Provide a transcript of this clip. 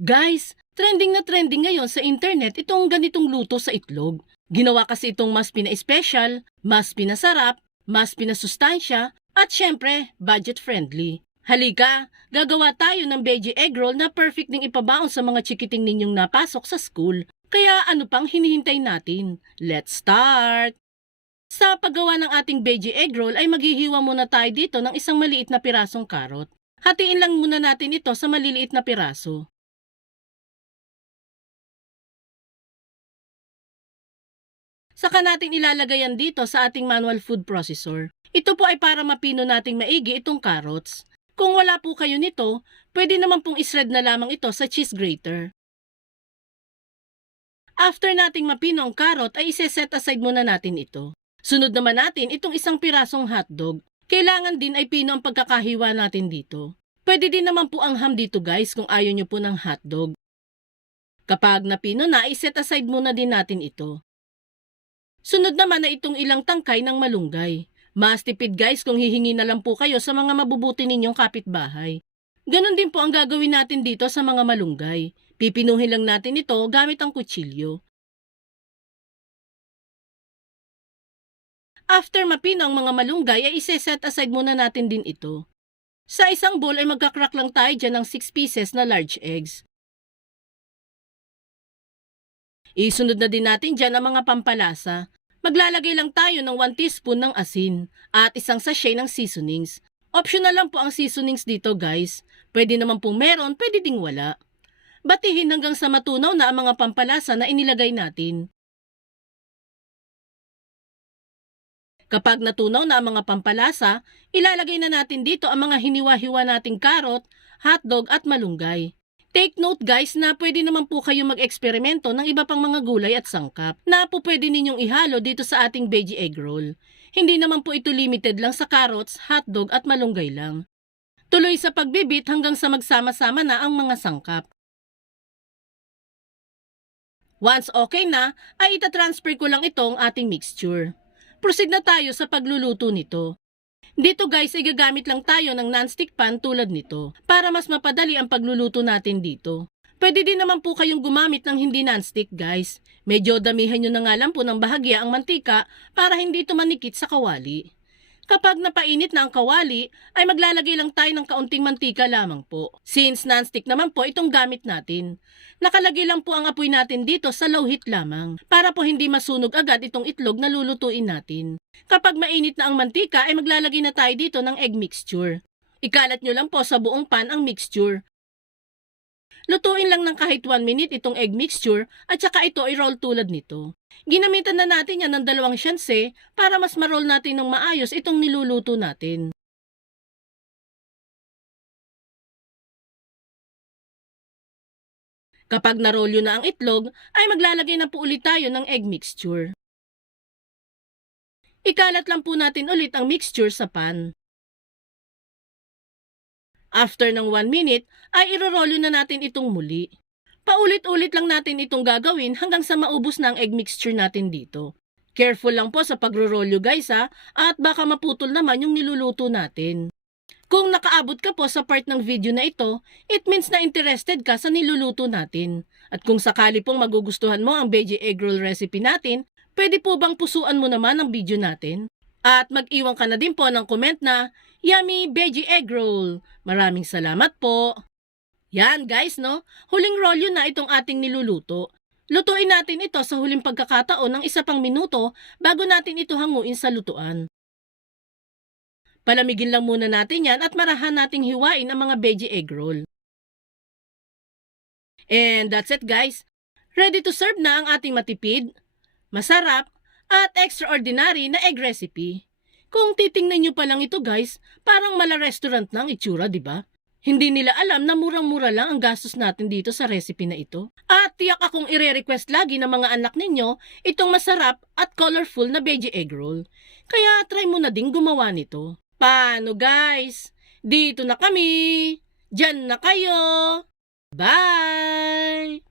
Guys, trending na trending ngayon sa internet itong ganitong luto sa itlog. Ginawa kasi itong mas pina-special, mas pinasarap, mas pinasustansya, at syempre, budget-friendly. Halika, gagawa tayo ng veggie egg roll na perfect ding ipabaon sa mga chikiting ninyong napasok sa school. Kaya ano pang hinihintay natin? Let's start! Sa paggawa ng ating veggie egg roll ay maghihiwa muna tayo dito ng isang maliit na pirasong karot. Hatiin lang muna natin ito sa maliliit na piraso. Saka natin ilalagayan dito sa ating manual food processor. Ito po ay para mapino nating maigi itong carrots. Kung wala po kayo nito, pwede naman pong isred na lamang ito sa cheese grater. After nating mapino ang carrot ay iseset aside muna natin ito. Sunod naman natin itong isang pirasong hotdog. Kailangan din ay pino ang pagkakahiwa natin dito. Pwede din naman po ang ham dito guys kung ayaw nyo po ng hotdog. Kapag napino na, iset aside muna din natin ito. Sunod naman na itong ilang tangkay ng malunggay. Mas tipid guys kung hihingi na lang po kayo sa mga mabubuti ninyong kapitbahay. Ganon din po ang gagawin natin dito sa mga malunggay. Pipinuhin lang natin ito gamit ang kutsilyo. After mapino ang mga malunggay ay iseset aside muna natin din ito. Sa isang bowl ay magkakrak lang tayo dyan ng 6 pieces na large eggs. Isunod na din natin dyan ang mga pampalasa. Maglalagay lang tayo ng 1 teaspoon ng asin at isang sachet ng seasonings. Optional lang po ang seasonings dito guys. Pwede naman pong meron, pwede ding wala. Batihin hanggang sa matunaw na ang mga pampalasa na inilagay natin. Kapag natunaw na ang mga pampalasa, ilalagay na natin dito ang mga hiniwa-hiwa nating karot, hotdog at malunggay. Take note guys na pwede naman po kayo mag-eksperimento ng iba pang mga gulay at sangkap na po pwede ninyong ihalo dito sa ating veggie egg roll. Hindi naman po ito limited lang sa carrots, hotdog at malunggay lang. Tuloy sa pagbibit hanggang sa magsama-sama na ang mga sangkap. Once okay na, ay itatransfer ko lang itong ating mixture. Proceed na tayo sa pagluluto nito. Dito guys ay gagamit lang tayo ng non-stick pan tulad nito para mas mapadali ang pagluluto natin dito. Pwede din naman po kayong gumamit ng hindi non-stick guys. Medyo damihan nyo na nga lang po ng bahagya ang mantika para hindi ito manikit sa kawali. Kapag napainit na ang kawali, ay maglalagay lang tayo ng kaunting mantika lamang po. Since non-stick naman po itong gamit natin. Nakalagay lang po ang apoy natin dito sa low heat lamang para po hindi masunog agad itong itlog na lulutuin natin. Kapag mainit na ang mantika ay maglalagay na tayo dito ng egg mixture. Ikalat nyo lang po sa buong pan ang mixture. Lutuin lang ng kahit 1 minute itong egg mixture at saka ito ay roll tulad nito. Ginamitan na natin yan ng dalawang syanse para mas ma-roll natin ng maayos itong niluluto natin. Kapag narolyo na ang itlog, ay maglalagay na po ulit tayo ng egg mixture. Ikalat lang po natin ulit ang mixture sa pan. After ng 1 minute, ay irorolyo na natin itong muli. Paulit-ulit lang natin itong gagawin hanggang sa maubos na ang egg mixture natin dito. Careful lang po sa pagrorolyo guys ha, at baka maputol naman yung niluluto natin. Kung nakaabot ka po sa part ng video na ito, it means na interested ka sa niluluto natin. At kung sakali pong magugustuhan mo ang veggie egg roll recipe natin, pwede po bang pusuan mo naman ang video natin? At mag-iwan ka na din po ng comment na, Yummy Veggie Egg Roll! Maraming salamat po! Yan guys no, huling rolyo na itong ating niluluto. Lutuin natin ito sa huling pagkakataon ng isa pang minuto bago natin ito hanguin sa lutuan. Palamigin lang muna natin yan at marahan nating hiwain ang mga veggie egg roll. And that's it guys. Ready to serve na ang ating matipid, masarap, at extraordinary na egg recipe. Kung titingnan nyo pa lang ito guys, parang mala restaurant na ang itsura, di ba? Hindi nila alam na murang-mura lang ang gastos natin dito sa recipe na ito. At tiyak akong ire-request lagi ng mga anak ninyo itong masarap at colorful na veggie egg roll. Kaya try mo na din gumawa nito. Paano guys? Dito na kami! Diyan na kayo! Bye!